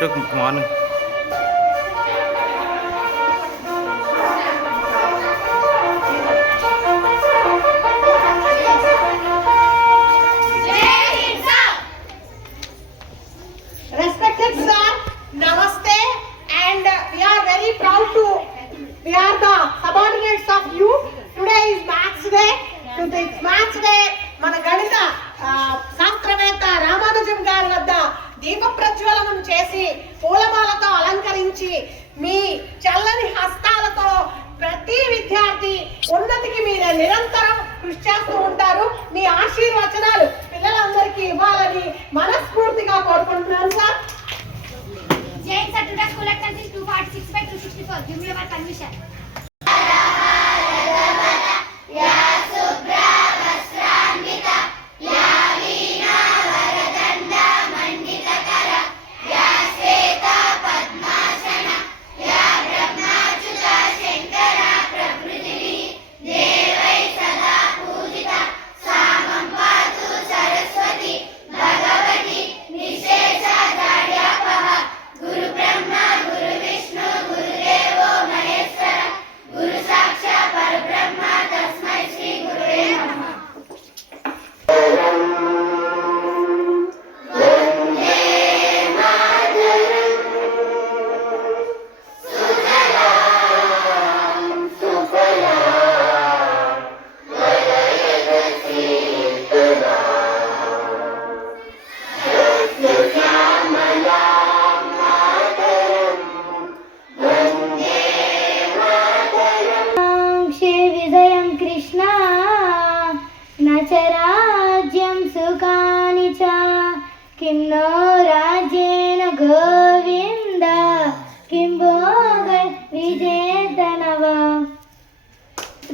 Welcome to morning. Respected sir, namaste, and we are very proud to we are the subordinates of you. Today is maths day. Today is maths day. మన గణిత శాస్త్రవేత్త రామానుజం గారి వద్ద దీప ప్రజ్వలనం చేసి పూలమాలతో అలంకరించి మీ చల్లని హస్తాలతో ప్రతి విద్యార్థి ఉన్నతికి మీరు నిరంతరం కృషి చేస్తూ ఉంటారు. మీ ఆశీర్వచనాలు పిల్లలందరికీ ఇవ్వాలని మనస్ఫూర్తిగా కోరుకుంటున్నాను sir. Jane Saturday School Activities 246 by 264. Give me your permission. राज्यं सुखानि च किं नो राज्येन गोविन्द किं भोग विजेतनव.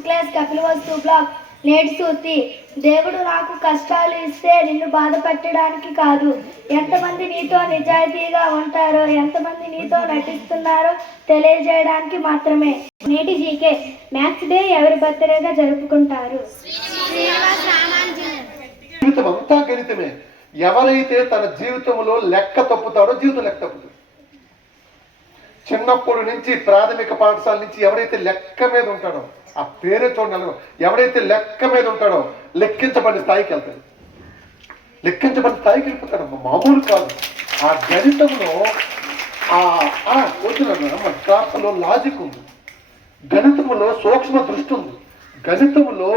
క్లాస్ కపిలవస్తు బ్లాక్ నేటి సూతి. దేవుడు నాకు కష్టాలు ఇస్తే నిన్ను బాధ పెట్టడానికి కాదు, ఎంతమంది నీతో నిజాయితీగా ఉంటారో ఎంతమంది నీతో నటిస్తున్నారో తెలియజేయడానికి మాత్రమే. నేటి జీకే మ్యాథ్స్ డే ఎవరి బర్త్డేగా జరుపుకుంటారు? జీవితం అంతా గణితమే. ఎవరైతే తన జీవితంలో లెక్క తప్పుతాడో జీవితం లెక్క తప్పుతుంది. చిన్నప్పటి నుంచి ప్రాథమిక పాఠశాల నుంచి ఎవరైతే లెక్క మీద ఉంటాడో ఆ పేరే చూడండి, ఎవరైతే లెక్క మీద ఉంటాడో లెక్కించబడిన స్థాయికి వెళ్తాడు. లెక్కించబడిన స్థాయికి వెళ్ళిపోతాడు, మామూలు కాదు. ఆ గణితంలో మన క్లాసులో లాజిక్ ఉంది, గణితంలో సూక్ష్మ దృష్టి ఉంది, గణితంలో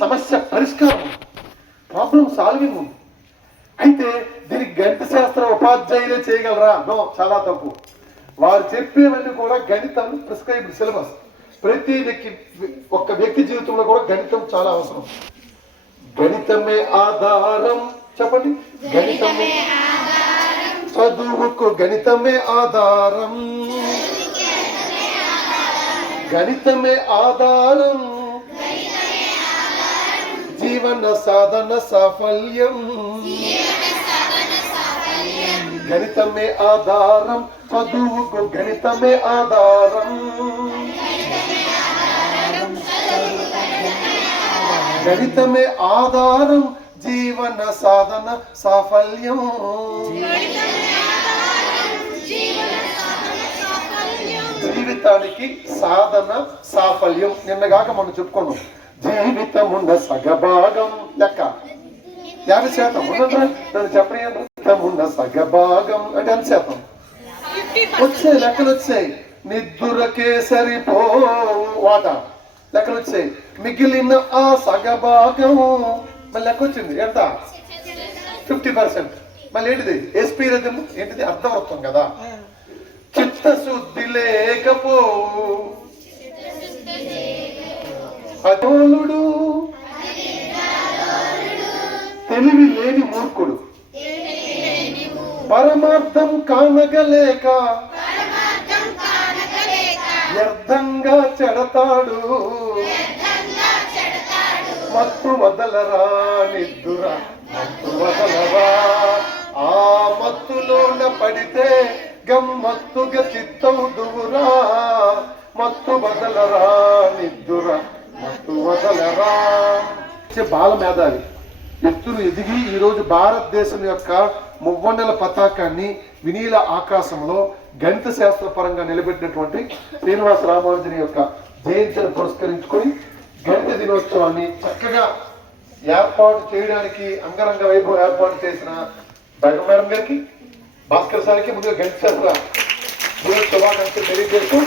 సమస్య పరిష్కారం ఉంది, ప్రాబ్లం సాల్వింగ్ ఉంది. అయితే దీనికి గణిత శాస్త్ర ఉపాధ్యాయులే చేయగలరా? నో, చాలా తప్పు. వారు చెప్పేవన్నీ కూడా గణితం ప్రిస్క్రైబ్డ్ సిలబస్. ప్రతి ఒక్క వ్యక్తి జీవితంలో కూడా గణితం చాలా అవసరం. గణితమే ఆధారం. చెప్పండి, గణితమే చదువుకు గణితమే ఆధారం, గణితమే ఆధారం జీవన సాధన సాఫల్యం. గణితమే ఆధారం చదువుకు గణితమే ఆధారం, గణితమే ఆధారం జీవన సాధన సాఫల్యం. జీవితానికి సాధన సాఫల్యం నిన్నగాక మనం చెప్పుకున్నాం. జీవితం ఉన్న సగభాగం లెక్క 50% ఉన్నదా? నన్ను చెప్పండి. ఉన్న సగభాగం అంటే ఎంత శాతం వచ్చాయి? లెక్కలు వచ్చాయి. నిద్దురకే సరిపో వాటా లెక్కలు వచ్చాయి. మిగిలిన ఆ సగభాగం మళ్ళీ లెక్క వచ్చింది ఎంత? 50%. మళ్ళీ ఏంటిది? ఎస్పీ రథం ఏంటిది? అర్థమవుతాం కదా. చిత్తశుద్ధి లేకపో అతోలుడు, తెలివి లేని మూర్ఖుడు, పరమార్థం కానగలేక వ్యర్థంగా చెడతాడు. మత్తు వదలరా నిద్దుర, మత్తు వదలరా. ఆ మత్తులోన పడితే గమ్మత్తుగా చిత్తవుదువురా. మత్తు వదలరా నిద్దుర, మత్తు వదలరా. బాల మేధావి ఎత్తులు ఎదిగి ఈరోజు భారతదేశం యొక్క మువ్వన్నెల పతాకాన్ని వినీల ఆకాశంలో గణిత శాస్త్ర పరంగా నిలబెట్టినటువంటి శ్రీనివాస రామానుజుని యొక్క జయంతిని పురస్కరించుకొని గణిత దినోత్సవాన్ని చక్కగా ఏర్పాటు చేయడానికి అంగరంగ వైభవం ఏర్పాటు చేసిన బైగం మేడం గారికి, భాస్కర్ సార్కి ముందుగా గణిత శాస్త్ర దినోత్సవాన్ని తెలియజేస్తూ